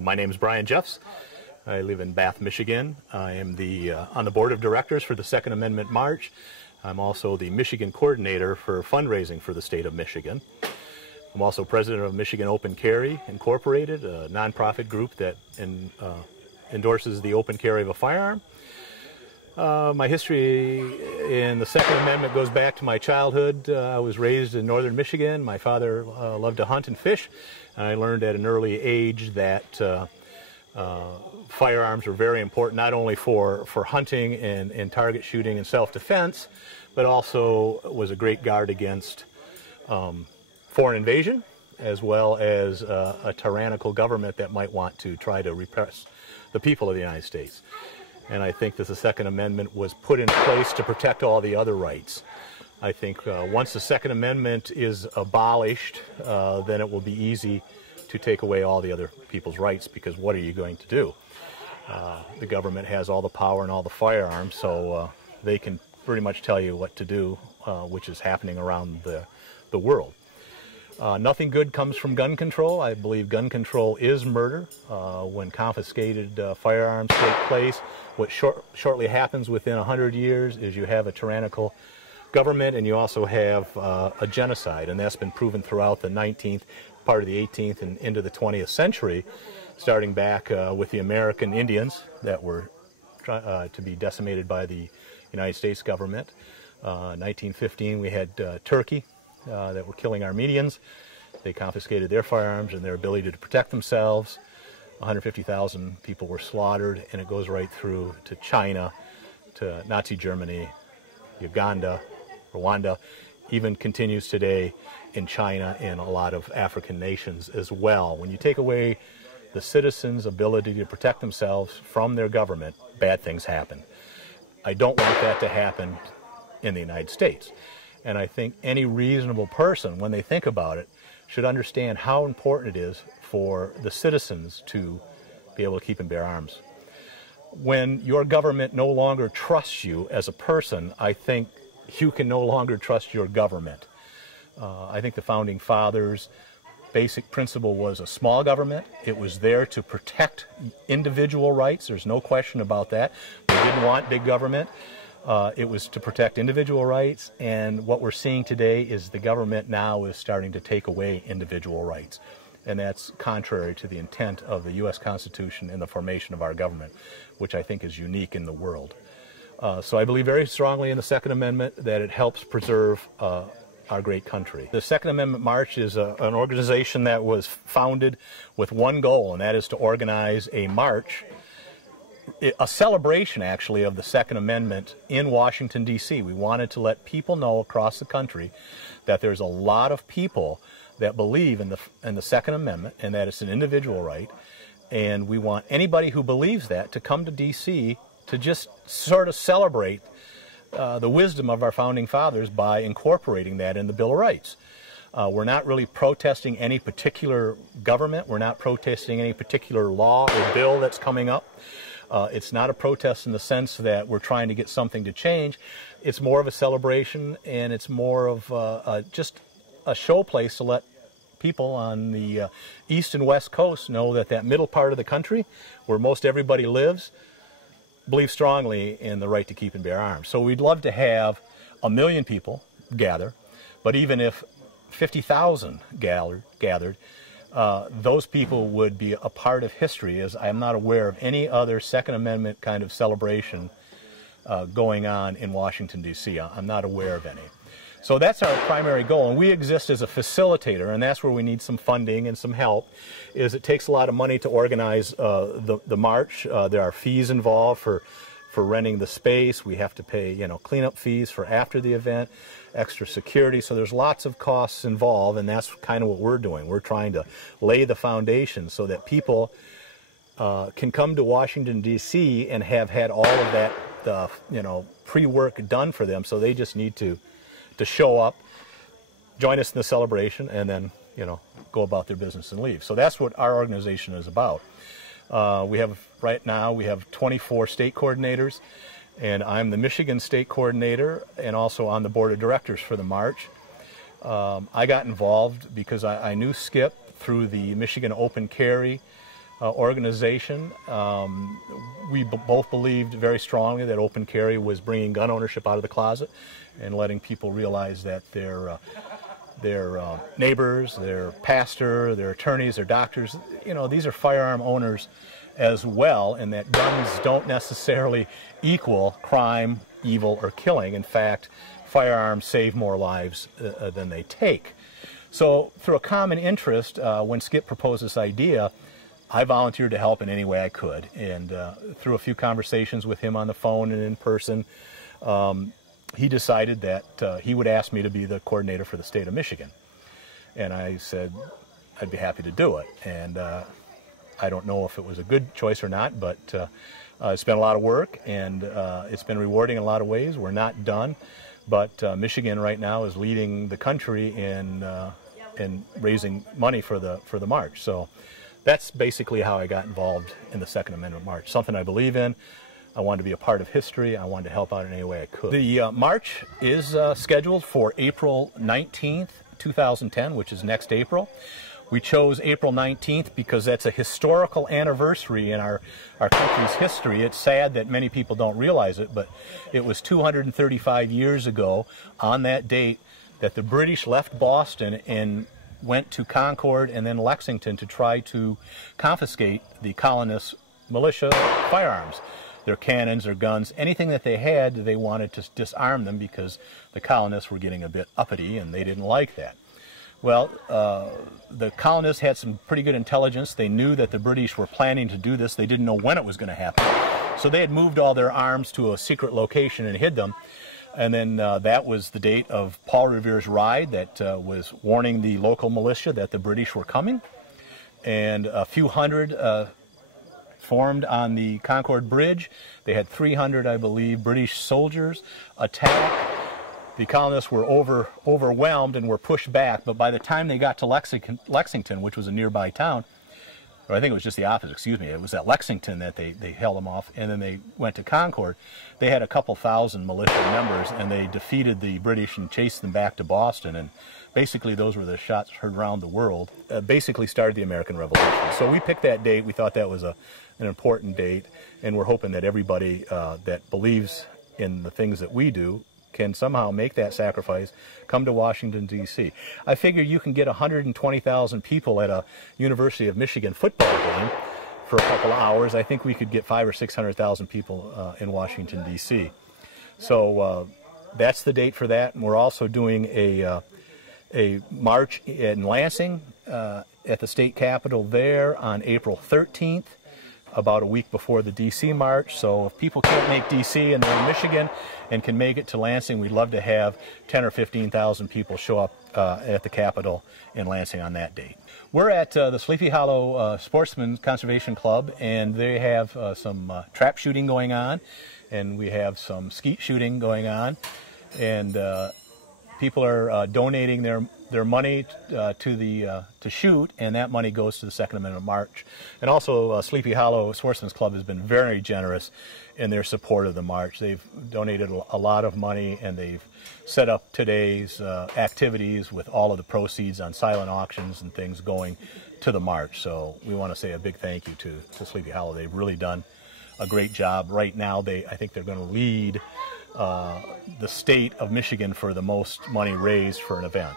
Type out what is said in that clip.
My name is Brian Jeffs. I live in Bath, Michigan. I am on the board of directors for the Second Amendment March. I'm also the Michigan coordinator for fundraising for the state of Michigan. I'm also president of Michigan Open Carry Incorporated, a nonprofit group that endorses the open carry of a firearm. My history in the Second Amendment goes back to my childhood. I was raised in northern Michigan. My father loved to hunt and fish. And I learned at an early age that firearms were very important, not only for hunting and target shooting and self-defense, but also was a great guard against foreign invasion, as well as a tyrannical government that might want to try to repress the people of the United States. And I think that the Second Amendment was put in place to protect all the other rights. I think once the Second Amendment is abolished, then it will be easy to take away all the other people's rights, because what are you going to do? The government has all the power and all the firearms, so they can pretty much tell you what to do, which is happening around the world. Nothing good comes from gun control. I believe gun control is murder. When confiscated firearms take place, what shortly happens within 100 years is you have a tyrannical government, and you also have a genocide, and that's been proven throughout the 19th, part of the 18th, and into the 20th century, starting back with the American Indians that were to be decimated by the United States government. 1915 we had Turkey that were killing Armenians. They confiscated their firearms and their ability to protect themselves. 150,000 people were slaughtered, and it goes right through to China, to Nazi Germany, Uganda, Rwanda, even continues today in China and a lot of African nations as well. When you take away the citizens' ability to protect themselves from their government, bad things happen. I don't want that to happen in the United States. And I think any reasonable person, when they think about it, should understand how important it is for the citizens to be able to keep and bear arms. When your government no longer trusts you as a person, I think you can no longer trust your government. I think the Founding Fathers' basic principle was a small government. It was there to protect individual rights. There's no question about that. They didn't want big government. It was to protect individual rights, and what we're seeing today is the government now is starting to take away individual rights. And that's contrary to the intent of the U.S. Constitution and the formation of our government, which I think is unique in the world. So I believe very strongly in the Second Amendment, that it helps preserve our great country. The Second Amendment March is an organization that was founded with one goal, and that is to organize a march, a celebration actually of the Second Amendment in Washington, D.C. We wanted to let people know across the country that there's a lot of people that believe in the Second Amendment and that it's an individual right, and we want anybody who believes that to come to D.C. to just sort of celebrate the wisdom of our Founding Fathers by incorporating that in the Bill of Rights. We're not really protesting any particular government. We're not protesting any particular law or bill that's coming up. It's not a protest in the sense that we're trying to get something to change. It's more of a celebration, and it's more of just a show place to let people on the east and west coast know that that middle part of the country, where most everybody lives, believe strongly in the right to keep and bear arms. So we'd love to have 1 million people gather, but even if 50,000 gathered, those people would be a part of history, as I'm not aware of any other Second Amendment kind of celebration going on in Washington, D.C. I'm not aware of any. So that's our primary goal, and we exist as a facilitator, and that's where we need some funding and some help. Is it takes a lot of money to organize the march. There are fees involved for renting the space. We have to pay, cleanup fees for after the event, extra security. So there's lots of costs involved, and that's kind of what we're doing. We're trying to lay the foundation so that people can come to Washington, D.C. and have had all of that, pre-work done for them. So they just need to show up, join us in the celebration, and then, go about their business and leave. So that's what our organization is about. Right now we have 24 state coordinators, and I'm the Michigan state coordinator and also on the board of directors for the march. I got involved because I knew Skip through the Michigan Open Carry organization. We both believed very strongly that open carry was bringing gun ownership out of the closet and letting people realize that their neighbors, their pastor, their attorneys, their doctors, you know, these are firearm owners as well, and that guns don't necessarily equal crime, evil, or killing. In fact, firearms save more lives than they take. So through a common interest, when Skip proposed this idea, I volunteered to help in any way I could. And through a few conversations with him on the phone and in person, he decided that he would ask me to be the coordinator for the state of Michigan. And I said I'd be happy to do it. And I don't know if it was a good choice or not, but it's been a lot of work, and it's been rewarding in a lot of ways. We're not done, but Michigan right now is leading the country in raising money for the march. So that's basically how I got involved in the Second Amendment March. Something I believe in. I wanted to be a part of history. I wanted to help out in any way I could. The march is scheduled for April 19th, 2010, which is next April. We chose April 19th because that's a historical anniversary in our country's history. It's sad that many people don't realize it, but it was 235 years ago on that date that the British left Boston and went to Concord and then Lexington to try to confiscate the colonists' militia firearms. Their cannons, their guns, anything that they had, they wanted to disarm them because the colonists were getting a bit uppity and they didn't like that. Well, the colonists had some pretty good intelligence. They knew that the British were planning to do this. They didn't know when it was going to happen. So they had moved all their arms to a secret location and hid them. And then that was the date of Paul Revere's ride that was warning the local militia that the British were coming. And a few hundred formed on the Concord Bridge. They had 300, I believe, British soldiers attack. The colonists were overwhelmed and were pushed back, but by the time they got to Lexington, which was a nearby town, or I think it was just the opposite, excuse me, it was at Lexington that they held them off, and then they went to Concord. They had a couple thousand militia members, and they defeated the British and chased them back to Boston, and basically those were the shots heard around the world. Basically started the American Revolution. So we picked that date. We thought that was an important date, and we're hoping that everybody that believes in the things that we do can somehow make that sacrifice, come to Washington, D.C. I figure you can get 120,000 people at a University of Michigan football game for a couple of hours. I think we could get 500,000 or 600,000 people in Washington, D.C. So that's the date for that. And we're also doing a march in Lansing at the state capitol there on April 13th. About a week before the D.C. march. So if people can't make D.C. and they're in Michigan and can make it to Lansing, we'd love to have 10,000 or 15,000 people show up at the Capitol in Lansing on that date. We're at the Sleepy Hollow Sportsman Conservation Club, and they have some trap shooting going on, and we have some skeet shooting going on, and people are donating their money to shoot, and that money goes to the Second Amendment March. And also Sleepy Hollow Sportsman's Club has been very generous in their support of the march. They've donated a lot of money, and they've set up today's activities with all of the proceeds on silent auctions and things going to the march. So we want to say a big thank you to Sleepy Hollow. They've really done a great job. Right now, I think they're going to lead the state of Michigan for the most money raised for an event.